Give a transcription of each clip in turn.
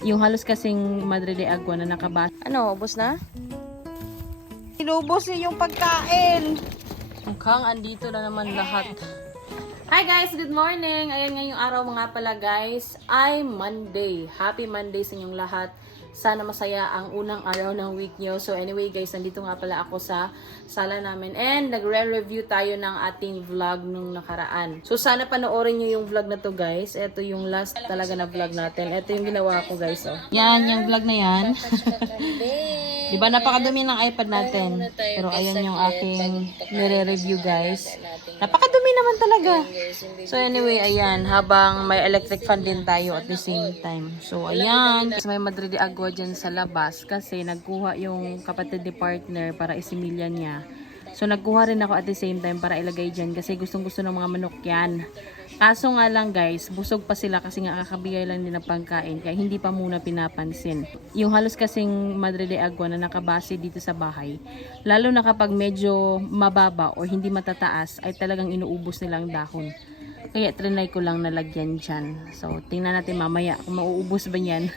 Yung halos kasing Madre de Agua na nakabasa. Ano, ubos na? Inubos niyo yung pagkain. Mukhang andito na naman lahat. Hi guys! Good morning! Ayan ngayong araw mga pala guys ay Monday. Happy Monday sa inyong lahat. Sana masaya ang unang araw ng week nyo. So anyway guys, nandito nga pala ako sa sala namin. And nagre-review tayo ng ating vlog nung nakaraan. So sana panoorin nyo yung vlog na to guys. Ito yung last talaga na vlog natin. Ito yung ginawa ko guys. Oh. Yan, yung vlog na yan. Diba napakadumi ng iPad natin. Pero ayan yung aking nire-review guys. Napakadumi naman talaga. So anyway, ayan. Habang may electric fan din tayo at the same time. So ayan. May Madre de Agua dyan sa labas. Kasi nagkuha yung kapatid ni partner para isimilya niya. So nagkuha rin ako at the same time para ilagay dyan. Kasi gustong gusto ng mga manok yan. Kaso nga lang guys, busog pa sila kasi nga kakabigay lang din ng pagkain. Kaya hindi pa muna pinapansin. Yung halos kasing Madre de Agua na nakabase dito sa bahay. Lalo na kapag medyo mababa o hindi matataas ay talagang inuubos nilang dahon. Kaya trinay ko lang nalagyan dyan. So tingnan natin mamaya kung mauubos ba yan.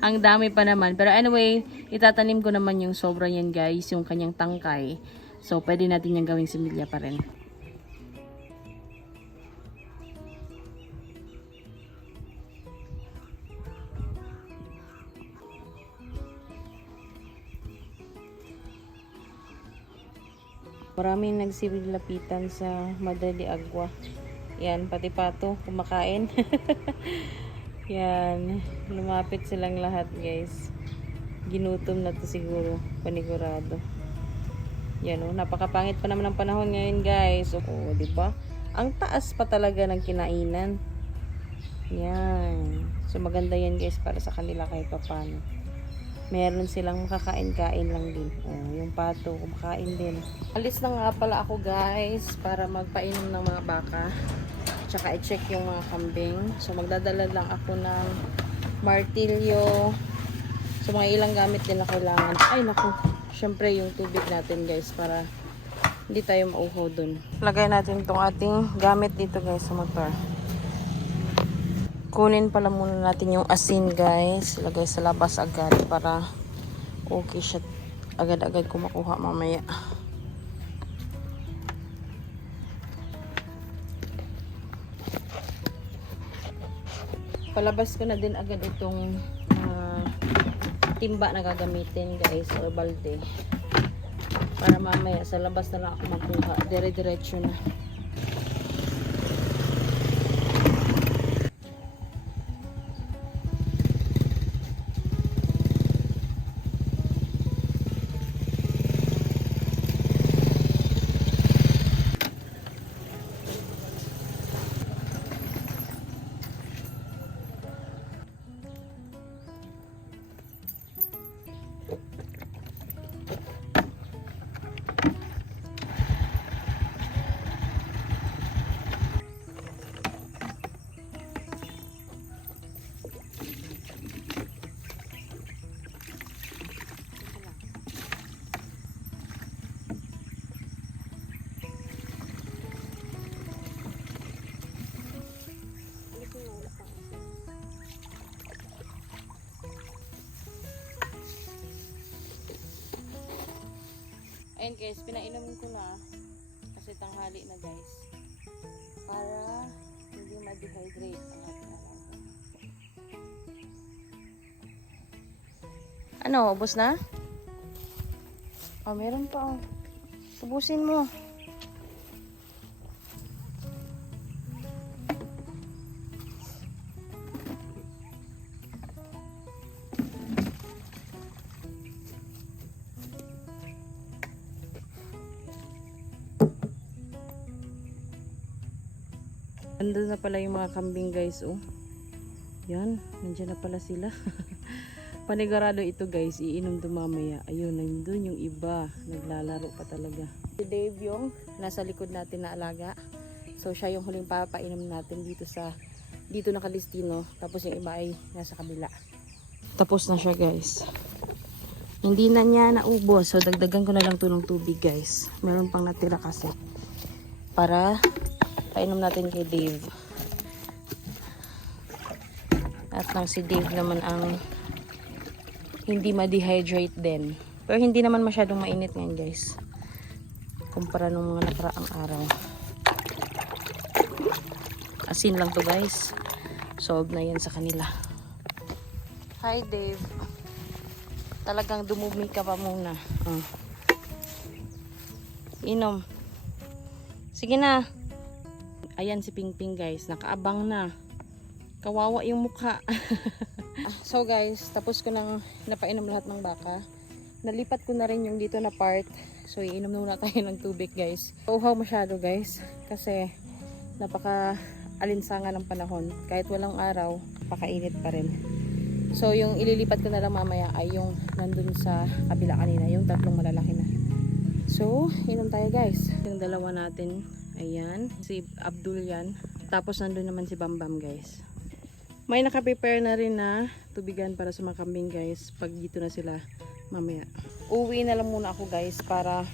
Ang dami pa naman. Pero anyway, itatanim ko naman yung sobra yan guys. Yung kanyang tangkay. So pwede natin yung gawing similya pa rin. Maraming nagsilapitan sa Madre de Agua. Yan, pati pato, kumakain. Yan, lumapit silang lahat guys. Ginutom na to siguro, panigurado. Yan o, napakapangit pa naman ang panahon ngayon guys. O, diba? Ang taas pa talaga ng kinainan. Yan. So maganda yan guys para sa kanila kahit papano. Meron silang makakain-kain lang din. Oh, yung pato, kumakain din. Alis na nga pala ako guys para magpainom ng mga baka. Tsaka i-check yung mga kambing. So magdadala lang ako ng martilyo. So mga ilang gamit din na kailangan. Ay naku, syempre yung tubig natin guys para hindi tayo mauho dun. Lagay natin itong ating gamit dito guys sa motor. Kunin pala muna natin yung asin guys. Lagay sa labas agad para okay siya. Agad-agad ko makuha mamaya. Palabas ko na din agad itong timba na gagamitin guys or balde. Para mamaya sa labas na lang ako magkuha. Dire-diretso na. Ayun guys, pinainom ko na kasi tanghali na guys para hindi ma-dehydrate ang ating alaga. Ano, ubos na? Oh, meron pa oh. Ubusin mo. Nandun na pala yung mga kambing guys oh. Yan, nandiyan na pala sila. Panigurado ito guys, iinom to mamaya. Ayun, nandun yung iba. Naglalaro pa talaga. Si Dave yung nasa likod natin na alaga. So siya yung huling papainom natin dito nakalistino. Tapos yung iba ay nasa kabila. Tapos na siya guys. Hindi na niya naubos. So dagdagan ko na lang to ng tubig guys. Meron pang natira kasi. Para painom natin kay Dave. At nang si Dave naman ang hindi ma-dehydrate din. Pero hindi naman masyadong mainit ngayon guys. Kumpara nung mga nakaraang araw. Asin lang to guys. Solve na yan sa kanila. Hi Dave. Talagang dumumi ka pa muna. Inom. Sige na. Ayan si Pingping guys. Nakaabang na. Kawawa yung mukha. So guys, tapos ko nang napainom lahat ng baka. Nalipat ko na rin yung dito na part. So iinom muna tayo ng tubig guys. Uhaw masyado guys. Kasi napaka alinsangan ng panahon. Kahit walang araw, pakainit pa rin. So yung ililipat ko na lang mamaya ay yung nandun sa kabila kanina. Yung tatlong malalaki na. So, inom tayo guys. Yung dalawa natin, ayan. Si Abdul yan. Tapos nandun naman si Bambam guys. May nakaprepare na rin na tubigan para sa mga kambing guys. Pag dito na sila mamaya. Uwi na lang muna ako guys para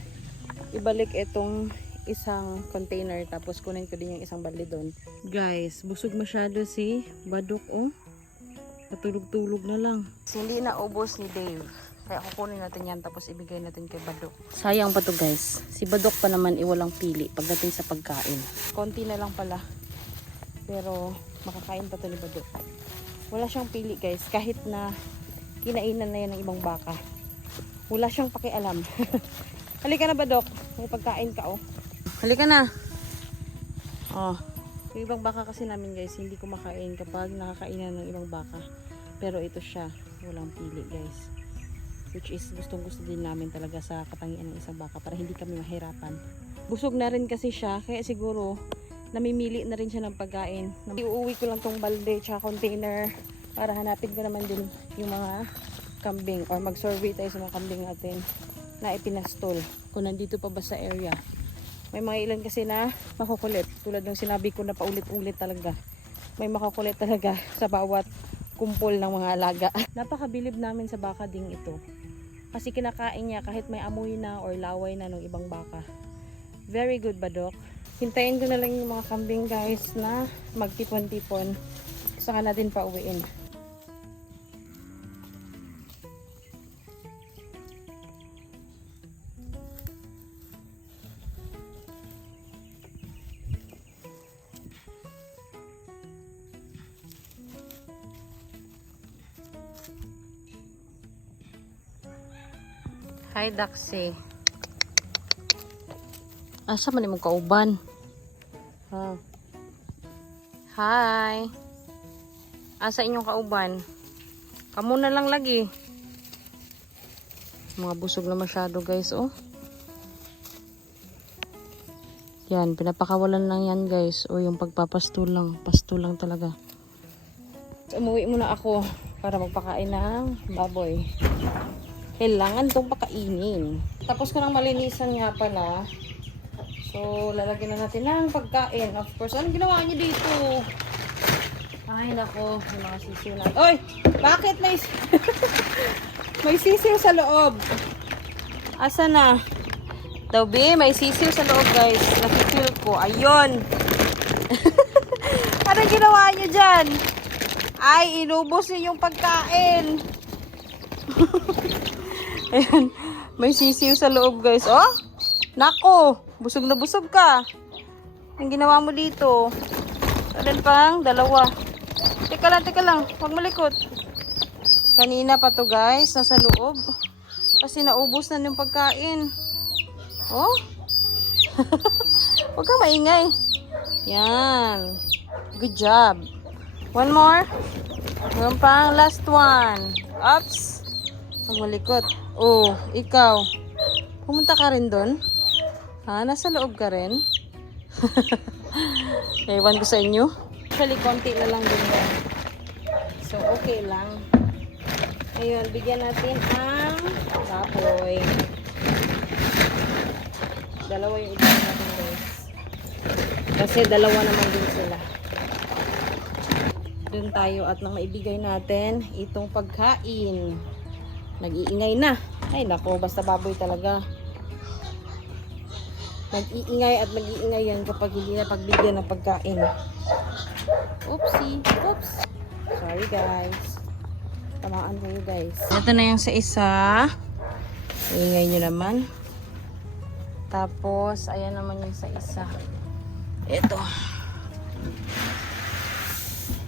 ibalik itong isang container. Tapos kunin ko din yung isang balde doon. Guys, busog masyado si Badok oh. Natulog-tulog na lang. Hindi na ubos ni Dave. Kaya kukunin natin yan tapos ibigay natin kay Badok. Sayang pa to guys. Si Badok pa naman iwalang pili pagdating sa pagkain. Konti na lang pala. Pero makakain pa to ni Badok. Wala siyang pili guys. Kahit na kinainan na yan ng ibang baka. Wala siyang pakialam. Halika na Badok. May pagkain ka oh. Halika na. Oh. Yung ibang baka kasi namin guys, hindi kumakain kapag nakakainan ng ibang baka. Pero ito siya, walang pili guys. Which is gustong gusto din namin talaga sa katangian ng isang baka para hindi kami mahirapan. Busog na rin kasi siya, kaya siguro namimili na rin siya ng pagkain. Iuwi ko lang tong balde tsaka container para hanapin ko naman din yung mga kambing or mag-survey tayo sa mga kambing natin na ipinastol. Kung nandito pa ba sa area. May mga ilan kasi na makukulit. Tulad ng sinabi ko na paulit-ulit talaga. May makukulit talaga sa bawat kumpol ng mga alaga. Napakabilib namin sa baka ding ito. Kasi kinakain niya kahit may amoy na or laway na ng ibang baka. Very good Badok. Hintayin ko na lang yung mga kambing guys na magtipon-tipon. Saka natin pauwiin. Hi Daxi. Asa man imong kauban? Ha. Hi. Asa inyong kauban? Kamu na lang lagi. Mga busog na masyado guys oh. Yan, pinapakawalan lang yan guys. O yung pagpapastulang. Pastulang talaga. Umuwi muna ako para magpakain ng baboy. Kailangan itong pakainin. Tapos ko nang malinisan nga pala. So, lalagyan na natin ng pagkain. Of course, anong ginawa niyo dito? Ay, nako. May mga sisiw na. Oy! Bakit may... may sisiw sa loob? Asa na? Tawbi, may sisiw sa loob guys. Nakikil ko. Ayun! Anong ginawa niyo dyan? Ay, inubos niyo yung pagkain. Ayan, may sisiw sa loob guys. Oh, nako, busog na busog ka. Ang ginawa mo dito. Alin pang dalawa. Teka lang, huwag malikot. Kanina pa to guys, nasa loob. Kasi naubos na yung pagkain. Oh, huwag kang maingay. Yan, good job. One more. Meron pang last one. Oops. Huwag malikot. Oh, ikaw. Pumunta ka rin doon? Ha? Nasa loob ka rin? Ewan ko sa inyo. Actually, konti na lang din yan. So, okay lang. Ngayon, bigyan natin ang baboy. Dalawa yung ibigay natin guys. Kasi dalawa naman din sila. Doon tayo at nang maibigay natin itong pagkain. Nag-iingay na. Ay nako, basta baboy talaga. Nag-iingay at nag-iingay yan kapag hindi na pagbigyan ng pagkain. Oopsie. Oops. Sorry guys. Tamaan kayo guys. Ito na yung sa isa. Ingay nyo naman. Tapos, ayan naman yung sa isa. Ito.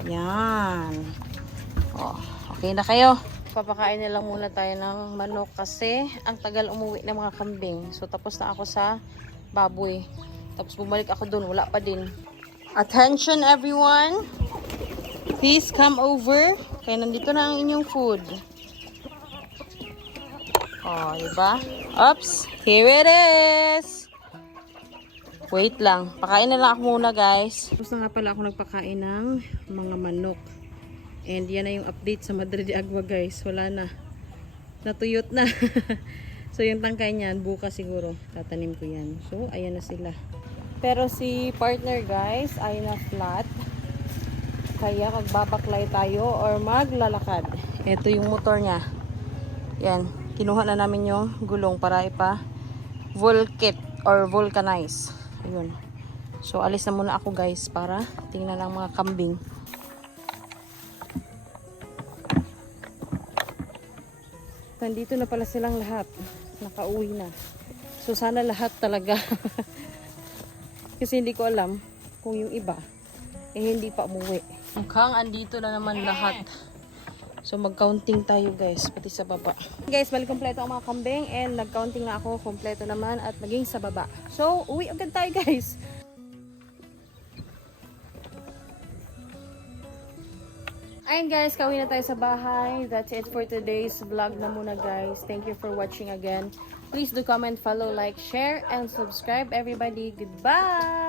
Yan. Oh, okay na kayo. Papakain na lang muna tayo ng manok kasi ang tagal umuwi ng mga kambing. So, tapos na ako sa baboy. Tapos bumalik ako dun. Wala pa din. Attention everyone. Please come over. Kaya nandito na ang inyong food. Oh, diba? Oops. Here it is. Wait lang. Pakain na lang ako muna guys. Tapos na nga pala ako nagpakain ng mga manok. And yan na yung update sa Madre de Agua guys. Wala na. Natuyot na. So yung tangkay niyan, bukas siguro. Tatanim ko yan. So ayan na sila. Pero si partner guys ay na flat. Kaya magbabaklay tayo or maglalakad. Ito yung motor niya. Yan. Kinuha na namin yung gulong para volkit or vulcanize. Ayun. So alis na muna ako guys para tingnan lang mga kambing. Nandito na pala silang lahat. Nakauwi na. So sana lahat talaga. Kasi hindi ko alam kung yung iba hindi pa umuwi. Mukhang andito na naman lahat. So mag-counting tayo guys, pati sa baba. Guys, bali kompleto ang mga kambing and nag-counting na ako, kompleto naman at maging sa baba. So uwi agad tayo guys. Ayun guys, kauwi na tayo sa bahay. That's it for today's vlog na muna guys. Thank you for watching again. Please do comment, follow, like, share, and subscribe everybody. Goodbye!